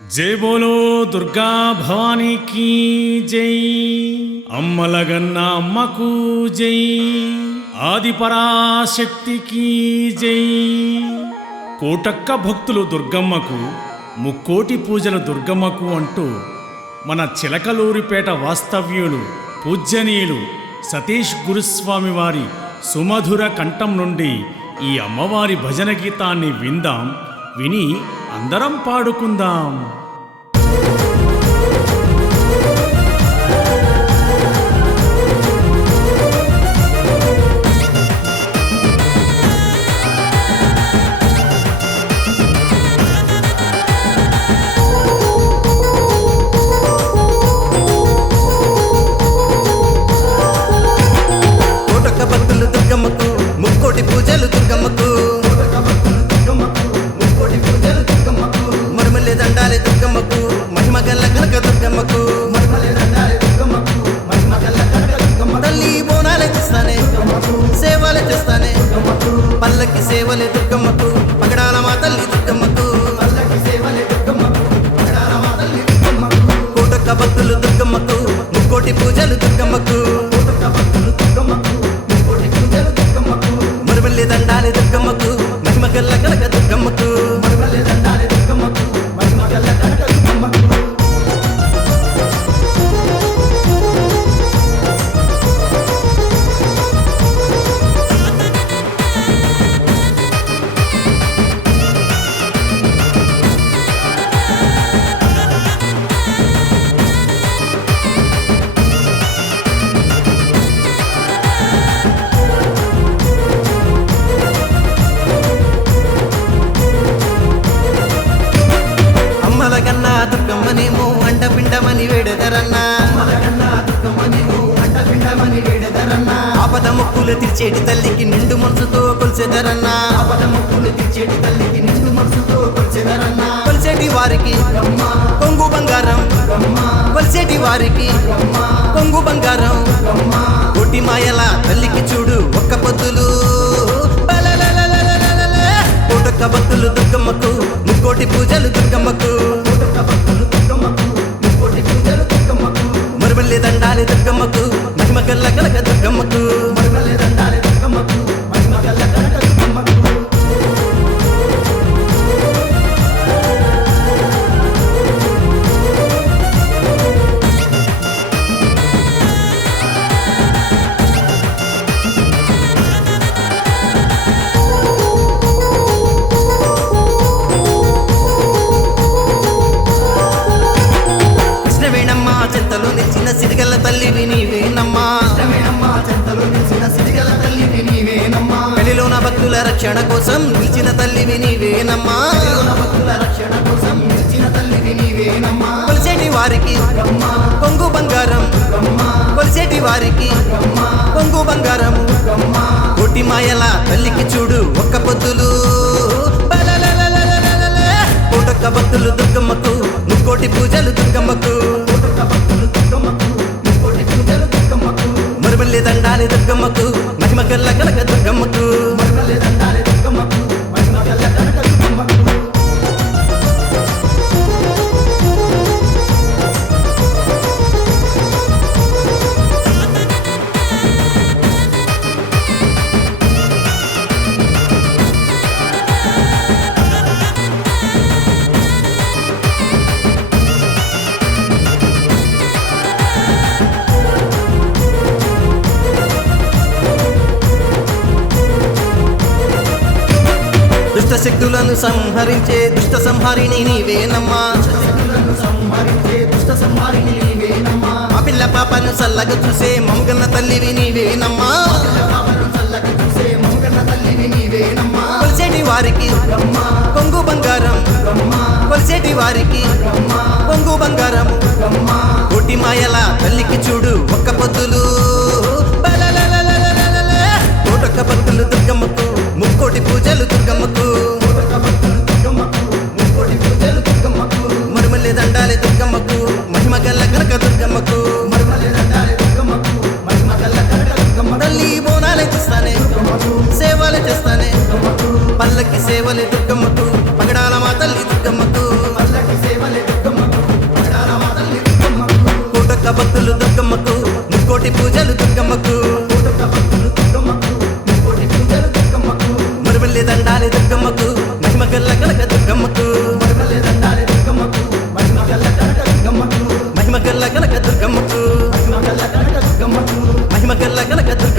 जय बोलो दुर्गा भवानी की जय। अम्मलगन्ना अम्मकू जय। आदि पराशक्ति की जय। కోటక్క భక్తులు దుర్గమ్మకు ముక్కోటి పూజలు దుర్గమ్మకు అంటూ మన చిలకలూరిపేట వాస్తవ్యులు పూజ్యనీయులు సతీష్ గురుస్వామి వారి సుమధుర కంఠం నుండి ఈ అమ్మవారి భజన గీతాన్ని విందాం, విని అందరం పాడుకుందాం. ముక్కోటి పూజలు దుర్గమ్మకు మరుమల్లె దండాలే దుర్గమ్మకు మహిమగల్ల కనక దుర్గమ్మకు తల్లి బోనాలే చేస్తానే సేవలే చేస్తానే పల్లకి సేవలే దుర్గమ్మకు పగడాల మా తల్లి దుర్గమ్మకు కోటొక్క భక్తులు దుర్గమ్మకు ముక్కోటి పూజలు దుర్గమ్మకు మరుమల్లె దండాలే దుర్గమ్మకు మహిమగల్ల కనక దుర్గమ్మకు అమ్మలగన్నా దుర్గమ్మనేమో అండపిండమని వేడదరన్నా ఆపద ముక్కులు తీర్చేటి తల్లికి నిండు మనసుతో కొలిసేదరన్నా కొలిసేటి వారికి కొంగు బంగారం కొలిసేటి వారికి కొంగు బంగారం కోటి మాయల తల్లికి చూడు ఒక్క పొద్దులు కోటొక్క భక్తులు దుర్గమ్మకు ముక్కోటి పూజలు దుర్గమ్మకు మరుమల్లె దండాలే దుర్గమ్మకు మహిమగల్ల కనక దుర్గమ్మకు చెంతలో నిలిచిన సిరిగల్ల తల్లివి నీవేనమ్మా పెళ్లిలోన భక్తుల రక్షణ కోసం నిలిచిన తల్లివి నీవేనమ్మా కొలిసేటి వారికి కొంగు బంగారం కొలిసేటి వారికి కొంగు బంగారం కోటి మాయల తల్లికి చూడు ఒక్క పొద్దులు కోటొక్క భక్తులు దుర్గమ్మకు ముక్కోటి పూజలు దుర్గమ్మకు మరుమల్లె దండాలే దుర్గమ్మకు మహిమగల్ల కనక దుర్గమ్మకు దుష్ట శక్తులను సంహరించే దుష్ట సంహారిణి నీవేనమ్మా ఆ పిల్ల పాపను చల్లగా చూసే మమగన్న తల్లివి నీవేనమ్మా కొలిసేటి వారికి కొంగు బంగారం కొలిసేటి వారికి కొంగు బంగారం కోటి మాయల తల్లికి చూడు ఒక్క పొద్దులు కోటొక్క భక్తులు దుర్గమ్మకు ముక్కోటి పూజలు దుర్గమ్మకు మరుమల్లె దండాలే దుర్గమ్మకు మహిమగల్ల కనక దుర్గమ్మకు తల్లి బోనాలే చేస్తానే సేవలే చేస్తానే పల్లకి సేవలే దుర్గమ్మకు పగడాల మా తల్లి దుర్గమ్మకు పూజలు దుర్గమ్మకు మురవల్లి దండాలి దుర్గమ్మకు మహిమ గల్ల కనక దుర్గమ్మకు మహిమ గల్ల కనక దుర్గమ్మకు మహిమ గల్ల కనక దుర్గమ్మకు